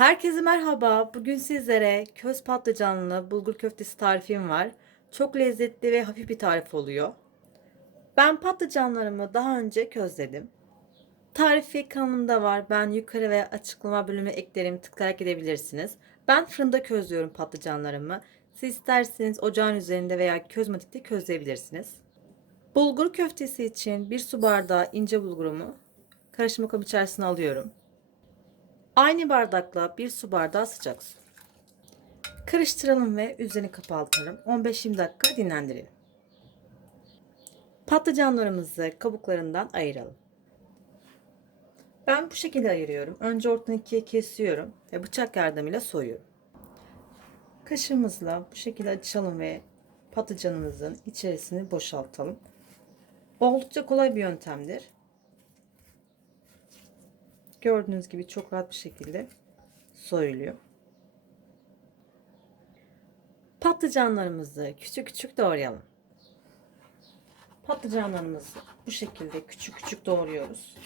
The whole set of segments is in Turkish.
Herkese merhaba. Bugün sizlere köz patlıcanlı bulgur köftesi tarifim var. Çok lezzetli ve hafif bir tarif oluyor. Ben patlıcanlarımı daha önce közledim. Tarifi kanalımda var. Ben yukarı ve açıklama bölümüne eklerim. Tıklayarak gidebilirsiniz. Ben fırında közlüyorum patlıcanlarımı. Siz isterseniz ocağın üzerinde veya közmatikte közleyebilirsiniz. Bulgur köftesi için bir su bardağı ince bulgurumu karışım kabı içerisine alıyorum. Aynı bardakla bir su bardağı sıcak su. Karıştıralım ve üzerini kapatalım. 15-20 dakika dinlendirelim. Patlıcanlarımızı kabuklarından ayıralım. Ben bu şekilde ayırıyorum. Önce ortadan ikiye kesiyorum ve bıçak yardımıyla soyuyorum. Kaşığımızla bu şekilde açalım ve patlıcanımızın içerisini boşaltalım. Oldukça kolay bir yöntemdir. Gördüğünüz gibi çok rahat bir şekilde soyuluyor. Patlıcanlarımızı küçük küçük doğrayalım. Patlıcanlarımızı bu şekilde küçük küçük doğruyoruz.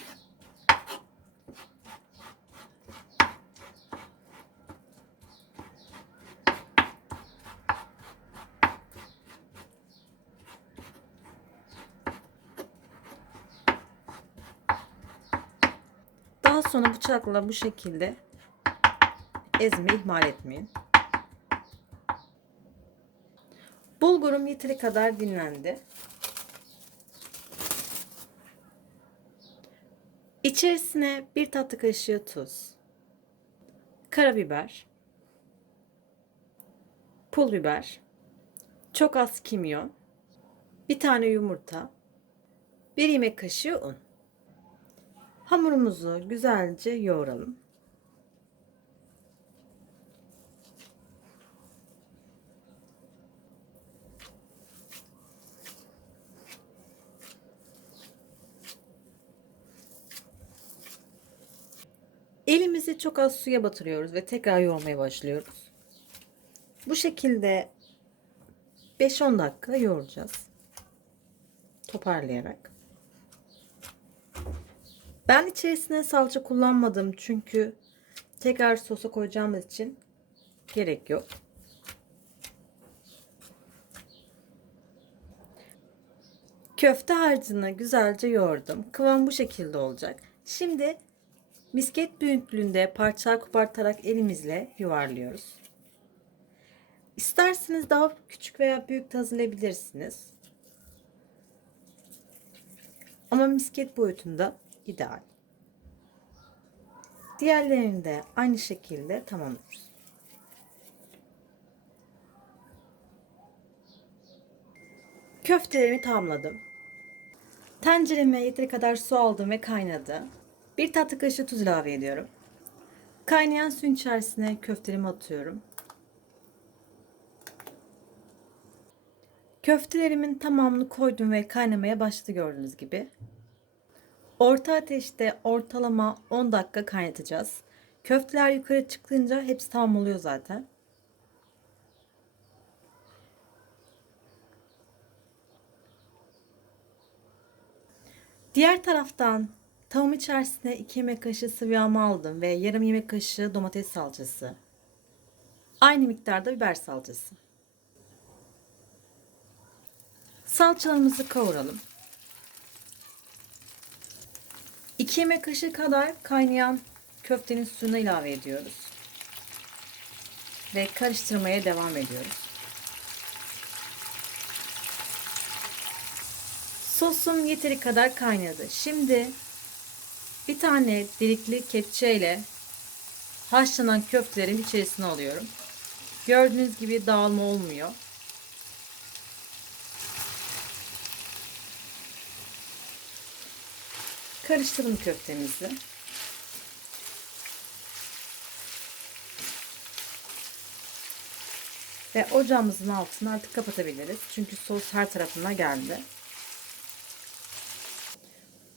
Sonra bıçakla bu şekilde ezmeyi ihmal etmeyin. Bulgurum yeteri kadar dinlendi. İçerisine bir tatlı kaşığı tuz, karabiber, pul biber, çok az kimyon, bir tane yumurta, bir yemek kaşığı un. Hamurumuzu güzelce yoğuralım. Elimizi çok az suya batırıyoruz ve tekrar yoğurmaya başlıyoruz. Bu şekilde 5-10 dakika yoğuracağız. Toparlayarak. Ben içerisine salça kullanmadım çünkü tekrar sosa koyacağımız için gerek yok. Köfte harcını güzelce yoğurdum. Kıvam bu şekilde olacak. Şimdi misket büyüklüğünde parçalar kopartarak elimizle yuvarlıyoruz. İsterseniz daha küçük veya büyük de hazırlayabilirsiniz. Ama misket boyutunda ideal. Diğerlerini de aynı şekilde tamamlıyoruz. Köftelerimi tamamladım. Tencereme yeteri kadar su aldım ve kaynadı. Bir tatlı kaşığı tuz ilave ediyorum. Kaynayan suyun içerisine köftelerimi atıyorum. Köftelerimin tamamını koydum ve kaynamaya başladı gördüğünüz gibi. Orta ateşte ortalama 10 dakika kaynatacağız. Köfteler yukarı çıkınca hepsi tamam oluyor zaten. Diğer taraftan tavuğum içerisine 2 yemek kaşığı sıvı yağ aldım ve yarım yemek kaşığı domates salçası. Aynı miktarda biber salçası. Salçalarımızı kavuralım. 2 yemek kaşığı kadar kaynayan köftenin suyunu ilave ediyoruz. Ve karıştırmaya devam ediyoruz. Sosum yeteri kadar kaynadı. Şimdi bir tane delikli kepçeyle haşlanan köftelerin içerisine alıyorum. Gördüğünüz gibi dağılma olmuyor. Karıştıralım köftemizi. Ve ocağımızın altını artık kapatabiliriz. Çünkü sos her tarafına geldi.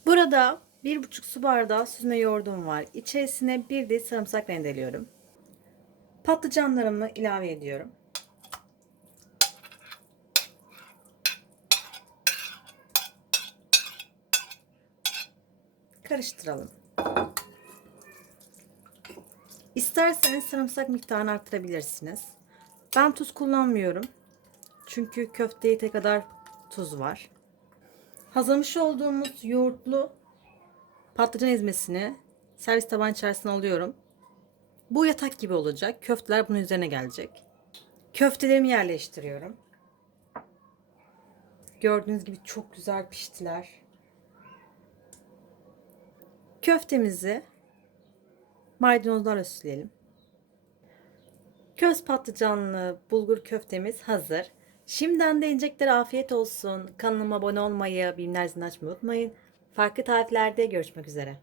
Burada bir buçuk su bardağı süzme yoğurdum var. İçerisine bir de sarımsak rendeliyorum. Patlıcanlarımı ilave ediyorum. Karıştıralım. İsterseniz sarımsak miktarını arttırabilirsiniz. Ben tuz kullanmıyorum. Çünkü köfteye yeteri kadar tuz var. Hazırlamış olduğumuz yoğurtlu patlıcan ezmesini servis tabağın içerisine alıyorum. Bu yatak gibi olacak. Köfteler bunun üzerine gelecek. Köftelerimi yerleştiriyorum. Gördüğünüz gibi çok güzel piştiler. Köftemizi maydanozlarla süsleyelim. Köz patlıcanlı bulgur köftemiz hazır. Şimdiden de afiyet olsun. Kanalıma abone olmayı, bilimler zilini açmayı unutmayın. Farklı tariflerde görüşmek üzere.